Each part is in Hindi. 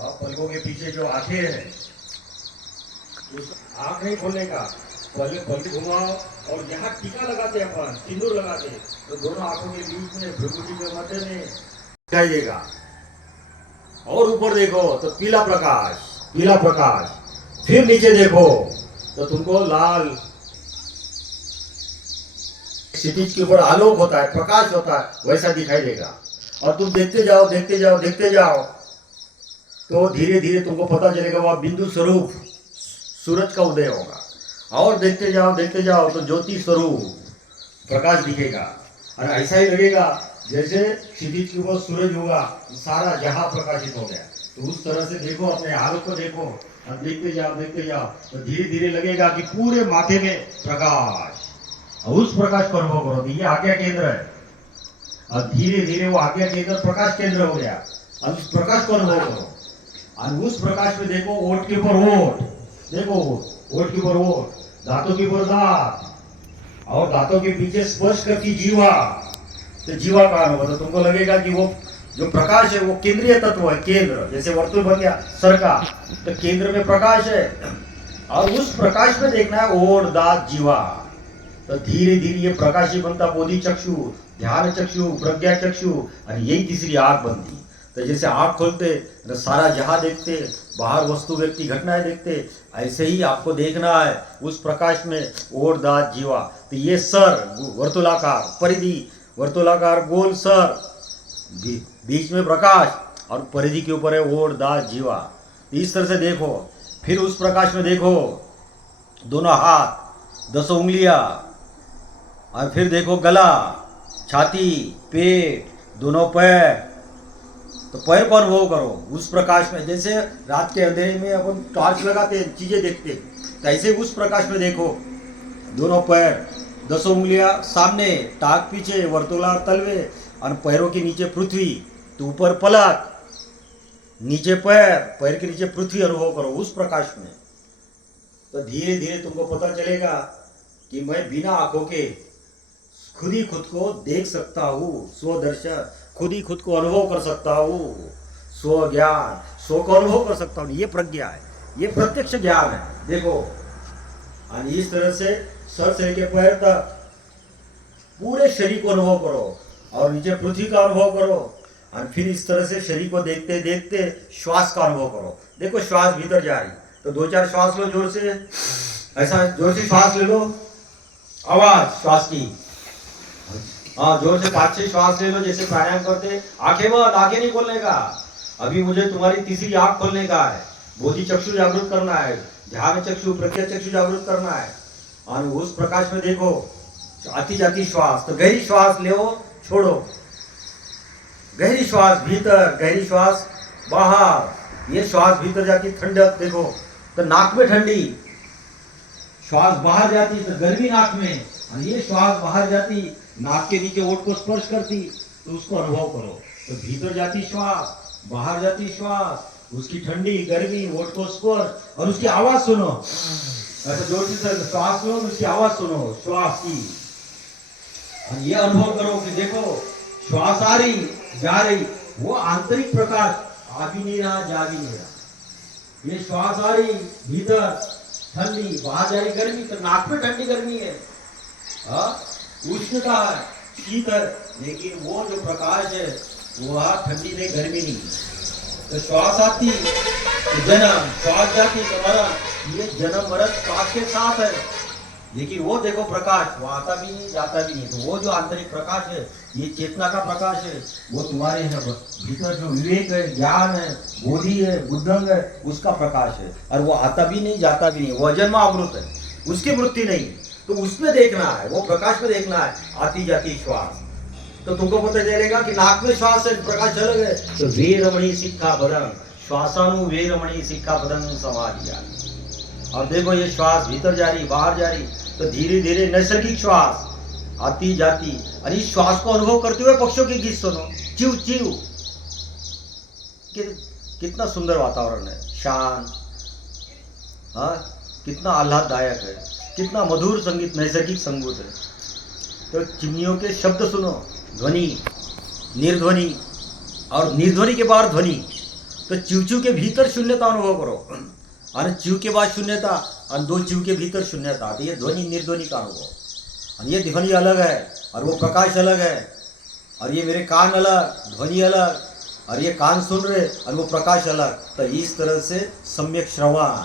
और पलकों के पीछे जो आंखें हैं, उस आंख नहीं खोलने का, पलक घुमाओ और यहाँ टीका लगाते अपन, सिंदूर लगाते, तो दोनों आंखों के बीच में भ्रुकुटी के मध्य में दिखाई देगा। और ऊपर देखो तो पीला प्रकाश, पीला प्रकाश। फिर नीचे देखो तो तुमको लाल, क्षितिज के ऊपर आलोक होता है, प्रकाश होता है, वैसा दिखाई देगा। और तुम देखते जाओ, देखते जाओ, देखते जाओ, तो धीरे धीरे तुमको पता चलेगा वह बिंदु स्वरूप सूरज का उदय होगा। और देखते जाओ, देखते जाओ, तो ज्योति स्वरूप प्रकाश दिखेगा। और ऐसा ही लगेगा जैसे क्षितिज के ऊपर सूरज होगा, सारा जहां प्रकाशित हो गया। तो उस तरह से देखो, अपने हालत को देखो और देखते जाओ, देखते जाओ, तो धीरे धीरे लगेगा कि पूरे माथे में प्रकाश। और उस प्रकाश को अनुभव करो। ये आज्ञा केंद्र है, और धीरे धीरे वो आज्ञा केंद्र प्रकाश केंद्र हो गया। और उस प्रकाश को अनुभव करो। और उस प्रकाश में देखो, ओठ के ऊपर ओठ, देखो ओठ के ऊपर ओठ, दांतों के ऊपर दांत, और दांतों के पीछे स्पर्श करती जीवा, तो जीवा का अनुभव। तो तुमको लगेगा कि वो जो प्रकाश है वो केंद्रीय तत्व है, केंद्र। जैसे वर्तुल बन गया सर का, तो केंद्र में प्रकाश है, और उस प्रकाश में देखना है ओठ, दांत, जीवा। तो धीरे धीरे ये प्रकाश ही बनता बोधि चक्षु, ध्यान चक्षु, प्रज्ञा चक्षु, और यही तीसरी आंख बनती। तो जैसे आंख खोलते तो सारा जहां देखते, बाहर वस्तु व्यक्ति घटनाएं देखते, ऐसे ही आपको देखना है उस प्रकाश में ओठ, दांत, जीवा। तो ये सर वर्तुलाकार, परिधि वर्तुलाकार गोल सर, बीच में प्रकाश, और परिधि के ऊपर है ओठ, दांत, जीवा। इस तरह से देखो। फिर उस प्रकाश में देखो दोनों हाथ, 10 उंगलियां, और फिर देखो गला, छाती, पेट, दोनों पैर। तो पैर को अनुभव करो उस प्रकाश में। जैसे रात के अंधेरे में अपन टॉर्च लगाते चीजें देखते, तो ऐसे उस प्रकाश में देखो दोनों पैर, 10 उंगलियां सामने, टाक पीछे, वर्तुलाकार तलवे, और पैरों के नीचे पृथ्वी, तो ऊपर पलक, नीचे पैर, पैर के नीचे पृथ्वी अनुभव करो उस प्रकाश में। तो धीरे धीरे तुमको पता चलेगा कि मैं बिना आंखों के खुद ही खुद को देख सकता हूँ, स्वदर्शन, खुद ही खुद को अनुभव कर सकता हूँ, स्व ज्ञान, स्व को अनुभव कर सकता हूँ। ये प्रज्ञा है, ये प्रत्यक्ष ज्ञान है। देखो, और इस तरह से सर से लेकर पैर तक पूरे शरीर को अनुभव करो, और नीचे पृथ्वी का अनुभव करो, और फिर इस तरह से शरीर को देखते देखते श्वास का अनुभव करो। देखो श्वास भीतर जा रही, तो 2-4 श्वास लो जोर से, ऐसा जोर से श्वास ले लो, आवाज श्वास की, हाँ जोर से 5-6 श्वास ले लो, जैसे प्राणायाम करते। आंखें बंद, आंखें नहीं खोलने का। अभी मुझे तुम्हारी तीसरी आंख खोलने का है, बोधि चक्षु जागृत करना है, ध्यान चक्षु, प्रज्ञा चक्षु जागृत करना है। और उस प्रकाश में देखो आती जाती श्वास, तो गहरी श्वास ले, छोड़ो, गहरी श्वास भीतर, गहरी श्वास बाहर। ये श्वास भीतर जाती ठंडक, देखो तो नाक में ठंडी, श्वास बाहर जाती तो गर्मी नाक में, और ये श्वास बाहर जाती, नाक के नीचे ओठ को स्पर्श करती, तो उसको अनुभव करो। तो भीतर जाती श्वास, बाहर जाती श्वास, उसकी ठंडी, गर्मी, ओठ को स्पर्श, और उसकी आवाज सुनो। ऐसा जोर से श्वास लो, उसकी आवाज सुनो श्वास की, और ये अनुभव करो कि देखो श्वास आ रही, जा रही, वो आंतरिक प्रकाश आ भी नहीं रहा, जा भी नहीं रहा। ये श्वास आ रही भीतर ठंडी, बाहर जा रही गर्मी, तो नाक में ठंडी गर्मी है, उष्णता है, शीत है, लेकिन वो जो प्रकाश है वह ठंडी नहीं, गर्मी नहीं। तो श्वास आती तो जन्म, श्वास जाती तो मरण। ये जन्म मरण श्वास के साथ है, लेकिन वो देखो प्रकाश, वो आता भी नहीं, जाता भी नहीं। तो वो जो आंतरिक प्रकाश है, ये चेतना का प्रकाश है, वो तुम्हारे भीतर जो विवेक है, ज्ञान है, बोधि है, बुद्धंग है, उसका प्रकाश है। और वो आता भी नहीं, जाता भी नहीं, वो अजन्मा अमृत है, उसकी वृत्ति नहीं। तो उसमें देखना है, वो प्रकाश में देखना है, आती जाती श्वास। तो तुमको पता चलेगा कि नाक में श्वास है, प्रकाश अलग है। तो वीरमणि सिक्खा पदम, श्वासानु वीरमणि सिक्खा पदम समाधिया। और देखो ये श्वास भीतर जा रही, बाहर जा रही, तो धीरे धीरे नैसर्गिक श्वास आती जाती। और इस श्वास को अनुभव करते हुए पक्षियों की गीत सुनो, चिव चिव। कितना सुंदर वातावरण है, शांत, हाँ कितना आह्लाददायक है, कितना मधुर संगीत, नैसर्गिक संगीत है। तो चिमनियों के शब्द सुनो, ध्वनि, निर्ध्वनि, और निर्ध्वनि के बाद ध्वनि। तो चिव के भीतर शून्यता अनुभव करो, और चिव के बाद शून्यता, और दो चिव के भीतर शून्यता। तो ये ध्वनि निर्ध्वनि का अनुभव, और ये ध्वनि अलग है और वो प्रकाश अलग है, और ये मेरे कान अलग, ध्वनि अलग, और ये कान सुन रहे और वो प्रकाश अलग। तो इस तरह से सम्यक श्रवण,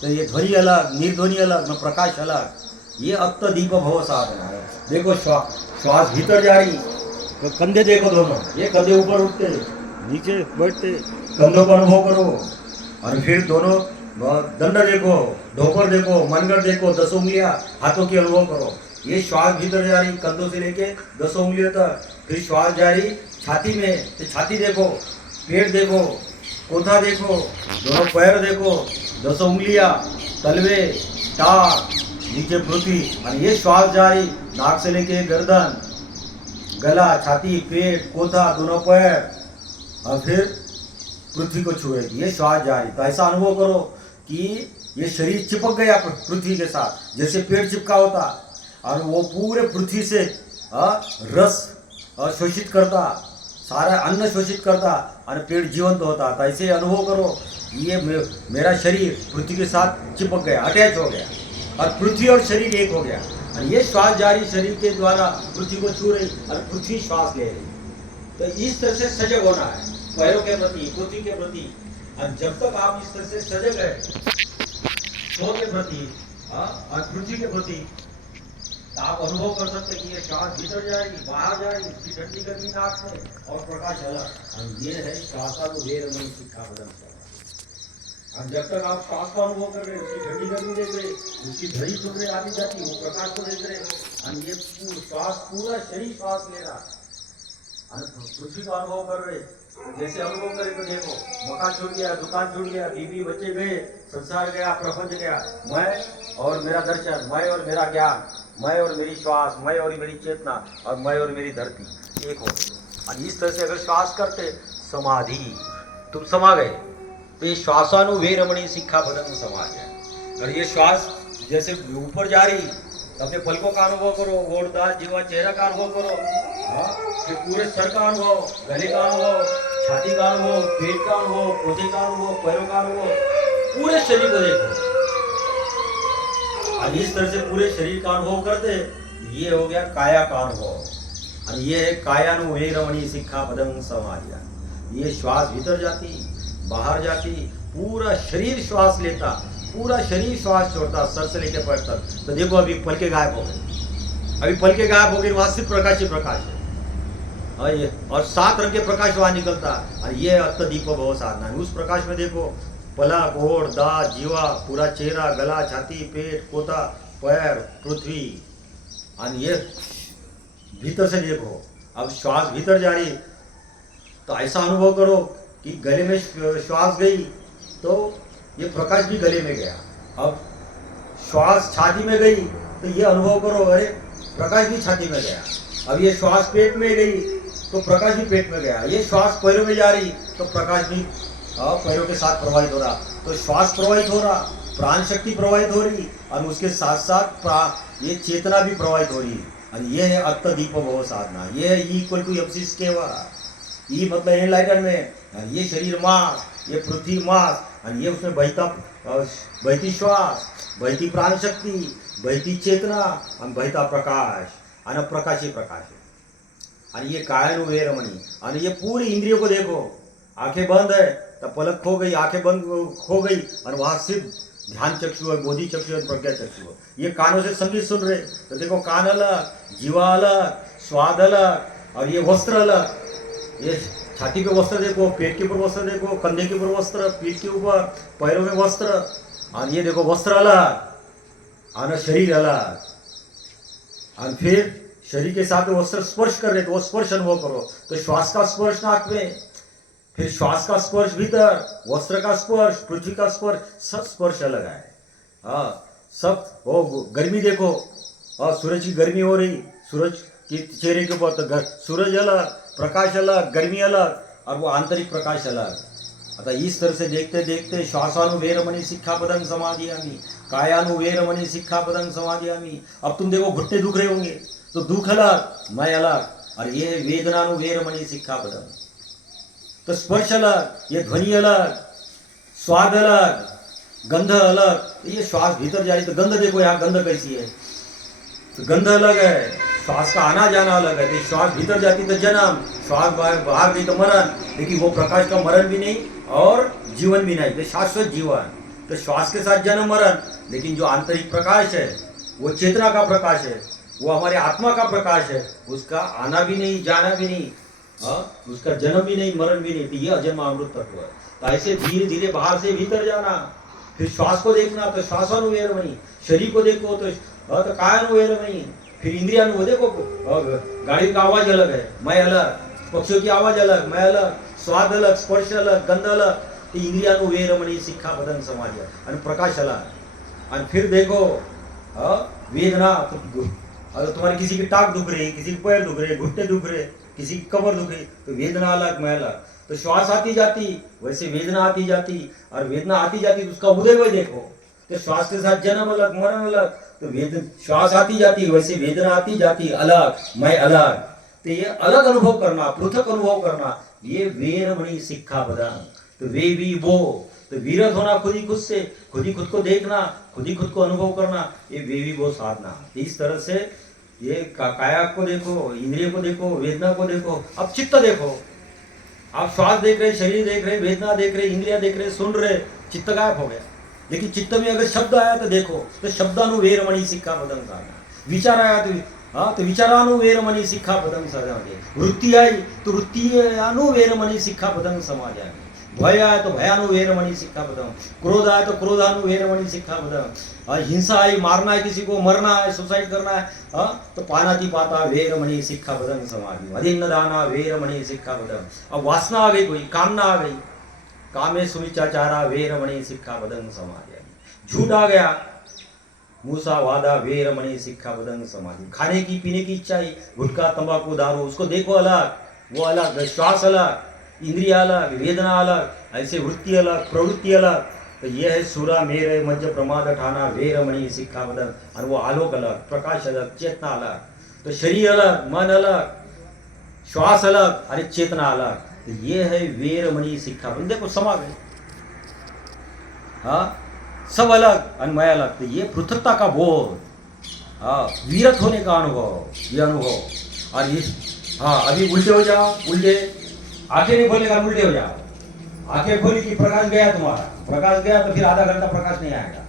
तो ये ध्वनि अलग, निर्ध्वनि अलग, न प्रकाश अलग, ये अत्तदीप भव साधना है। देखो श्वास भीतर जा रही, तो कंधे देखो दोनों, ये कंधे ऊपर उठते नीचे बैठते, कंधों का अनुभव करो, और फिर दोनों दंड देखो, ढोपर देखो, मनगढ़ देखो, 10 उंगलियां हाथों की अनुभव करो। ये श्वास भीतर जा रही कंधों से लेके 10 उंगलियों तक, फिर श्वास जा रही छाती में, तो छाती देखो, पेट देखो, कोथा देखो, दोनों पैर देखो, 10 उंगलियां, तलवे, टाक, नीचे पृथ्वी, और ये श्वास जा रही नाक से लेके गर्दन, गला, छाती, पेट, कोथा, दोनों पैर, और फिर पृथ्वी को छुएगी। ये श्वास जा रही। तो ऐसा अनुभव करो कि ये शरीर चिपक गया पृथ्वी के साथ, जैसे पेड़ चिपका होता, और वो पूरे पृथ्वी से रस शोषित करता, सारा अन्न शोषित करता, और पेड़ जीवंत होता। तो ऐसे अनुभव करो, ये मेरा शरीर पृथ्वी के साथ चिपक गया, अटैच हो गया, और पृथ्वी और शरीर एक हो गया, और ये श्वास जारी शरीर के द्वारा पृथ्वी को छू रही, और पृथ्वी श्वास ले रही। तो इस तरह से सजग होना है पैरों के प्रति, पृथ्वी के प्रति। और जब तक आप इस तरह से सजग है शो के प्रति और पृथ्वी के प्रति, तो आप अनुभव कर सकते कि ये श्वास भीतर जा रही, बाहर जा रही, उसकी ठंडी गर्मी नाक में और प्रकाश अलग। और ये है श्वासानुवेरमणि सिक्खापदम। और जब तक आप श्वास का अनुभव कर रहे, उसकी ठंडी गर्मी देख रहे, उसकी धड़ी सुन रहे आती जाती, वो प्रकाश को देख रहे, और ये श्वास पूरा शरीर श्वास ले रहा, पृथ्वी का अनुभव कर रहे। जैसे अनुभव करे तो देखो, मकान छूट गया, दुकान छूट गया, बीवी बच्चे गए, संसार गया, प्रपंच गया, मैं और मेरा दर्शन, मैं और मेरा ज्ञान, मैं और मेरी श्वास, मैं और मेरी चेतना, और मैं और मेरी धरती एक हो। और इस तरह से अगर श्वास करते समाधि, तुम समा गए, तो ये श्वासानुवेरमणि सिक्खापदम समाज है। और ये श्वास जैसे ऊपर जा रही, अपने पलकों का अनुभव करो, गोड़, दांत, जीवा, चेहरा का अनुभव करो, फिर पूरे सर का अनुभव, गले का अनुभव, छाती का अनुभव, पेट का अनुभव, कोथे का अनुभव, पैरों का अनुभव, पूरे शरीर को देखो। और इस तरह से पूरे शरीर का अनुभव करते, ये हो गया काया का अनुभव। और ये है कायानुवेरमणि सिक्खापदं समाधिया। ये श्वास भीतर जाती, बाहर जाती, पूरा शरीर श्वास लेता, पूरा शरीर श्वास छोड़ता, सर से लेकर पैर तक। तो देखो अभी पल के गायब हो गए, अभी पल के गायब हो गए, वहां सिर्फ प्रकाश ही प्रकाश है, और 7 रंग के प्रकाश वहां निकलता। और ये अत्तदीप भव साधना है। उस प्रकाश में देखो पलक, ओढ़, दांत, जीवा, पूरा चेहरा, गला, छाती, पेट, कोथा, पैर, पृथ्वी, और ये भीतर से देखो। अब श्वास भीतर जा रही, तो ऐसा अनुभव करो कि गले में श्वास गई तो ये प्रकाश भी गले में गया। अब श्वास छाती में गई, तो ये अनुभव करो, अरे प्रकाश भी छाती में गया। अब ये श्वास पेट में गई, तो प्रकाश भी पेट में गया। ये श्वास पैरों में जा रही, तो प्रकाश भी पैरों के साथ प्रवाहित हो रहा। तो श्वास प्रवाहित हो रहा, प्राण शक्ति प्रवाहित हो रही, और उसके साथ साथ ये चेतना भी प्रवाहित हो रही। और ये है अत्तदीप भव साधना। ये है E=MC स्केवर। ई मतलब एनलाइटनमेंट, ये शरीर मास, ये पृथ्वी मास, और ये उसमें बहती श्वास, बहती प्राण शक्ति, बहती चेतना, और बहता प्रकाश, और प्रकाश ही प्रकाश है। और ये कायानुवेरमणि। और ये पूरी इंद्रियों को देखो, आंखें बंद है तो पलक खो गई, आंखें बंद खो गई, और वहां सिर्फ ध्यान चक्षु है, बोधि चक्षु है, प्रज्ञा चक्षु है। ये कानों से संगीत सुन रहे, तो देखो कान अलग, जीवा अलग, स्वाद अलग, और ये वस्त्र अलग। ये छाती पे वस्त्र देखो, पेट के ऊपर वस्त्र देखो, कंधे के ऊपर वस्त्र, पीठ के ऊपर, पैरों में वस्त्र, और ये देखो वस्त्र अलग, और शरीर अलग। और फिर शरीर के साथ वस्त्र स्पर्श कर रहे, तो वो स्पर्श अनुभव करो। तो श्वास का स्पर्श नाक में, फिर श्वास का स्पर्श भीतर, वस्त्र का स्पर्श, पृथ्वी का स्पर्श, सब स्पर्श अलग है। सब वो गर्मी देखो, सूरज की गर्मी हो रही, सूरज के चेहरे के ऊपर, तो सूरज अलग, प्रकाश अलग, गर्मी अलग, और वो आंतरिक प्रकाश अलग। अतः इस तरह से देखते देखते श्वासानुवेरमणि सिक्खापदं समाधियामि, कायानुवेरमणि सिक्खापदं समाधियामि। अब तुम देखो घुटने दुख रहे होंगे, तो दुख अलग, मैं अलग, और ये वेदनानुवेरमणि सिक्खापदं। तो स्पर्श अलग, ये ध्वनि अलग, स्वाद अलग, गंध अलग। ये श्वास भीतर जा रही तो गंध देखो यहाँ गंध कैसी है, तो गंध अलग है, श्वास का आना जाना अलग है। तो श्वास भीतर जाती तो जन्म, श्वास बाहर गई तो मरण, लेकिन वो प्रकाश का मरण भी नहीं और जीवन भी नहीं, तो शाश्वत जीवन। तो श्वास के साथ जन्म मरण, लेकिन जो आंतरिक प्रकाश है वो चेतना का प्रकाश है, वो हमारे आत्मा का प्रकाश है, उसका आना भी नहीं जाना भी नहीं, उसका जन्म भी नहीं मरण भी नहीं। तो ये अजन्म अमृत तत्व है। तो ऐसे धीरे धीरे बाहर से भीतर जाना, फिर श्वास को देखना तो श्वासानुवेरमणि, शरीर को देखो तो कायानुवेरमणि, फिर इंद्रियानुभव देखो, गाड़ी का आवाज अलग है, मैं अलग, पक्षियों की आवाज अलग, मैं अलग, स्वाद अलग, स्पर्श अलग, गंध अलग। इंद्रियानुवेरमणि सिक्खापदं समाधिया और प्रकाश अलग। और फिर देखो वेदना, तो अगर तुम्हारी किसी की टाक दुख रही, किसी के पैर दुख रहे, घुटने दुख रहे, किसी की कमर दुख रही, तो वेदना अलग मैं अलग। तो श्वास आती जाती वैसे वेदना आती जाती, और वेदना आती जाती तो उसका उदय वही देखो। तो श्वास के साथ जन्म अलग मरण अलग, तो श्वास आती जाती वैसे वेदना आती जाती अलग, मैं अलग। तो ये अलग अनुभव करना, पृथक अनुभव करना, ये वेरमणि सिक्खापदं। तो वे भी वो, तो विरत होना खुद ही खुद से, खुद ही खुद को देखना, खुद ही खुद को अनुभव करना, ये वे भी वो साधना। इस तरह से ये काया को देखो, इंद्रिय को देखो, वेदना को देखो, अब चित्त देखो। आप श्वास देख रहे, शरीर देख रहे, वेदना देख रहे, इंद्रिया देख रहे, सुन रहे, चित्त गायब हो गया। लेकिन चित्त में अगर शब्द आया तो देखो, तो शब्दानुवेरमणि सिक्खापदं साधना। विचार आया तो विचारानुवेरमणि सिक्खापदं साधना। वृत्ति आई तो वृत्तियानुवेरमणि सिक्खापदं समाधि। भय आया तो भयानुवेरमणि सिक्खापदं, क्रोध आया तो क्रोधानुवेरमणि सिक्खापदं, और हिंसा आई, मारना है किसी को, मरना है, सुसाइड करना है, तो पानातिपाता वेरमणि सिक्खापदं समाधि। अधिन्न दाना वेरमणि सिक्खापदं। अब वासना आ गई, कोई कामना आ गई, कामे सुमिचाचारा वेरमणि सिक्खापदं समाधि। झूठ आ गया, मूसा वादा वेरमणि सिक्खापदं समाधि। खाने की पीने की इच्छा आई, गुटखा तंबाकू दारू, उसको देखो अलग, वो अलग, श्वास अलग, इंद्रिया अलग, वेदना अलग, ऐसे वृत्ति अलग, प्रवृत्ति अलग। तो यह है सुरा मेरे मध्य प्रमाद ठाना वेरमणि सिक्खापदं। और वो आलोक अलग, प्रकाश अलग, चेतना अलग। तो शरीर अलग, मन अलग, श्वास अलग, अरे चेतना अलग। तो ये है वेरमणि सिक्खापदं। देखो समा गए, सब अलग और मैं अलग। तो ये पृथकता का बोध, विरत होने का अनुभव, ये अनुभव। और ये अभी उल्टे हो जाओ, उल्टे, आंखें नहीं खोलेगा, उल्टे हो जाओ। आंखें खोली कि प्रकाश गया, तुम्हारा प्रकाश गया तो फिर आधा घंटा प्रकाश नहीं आएगा।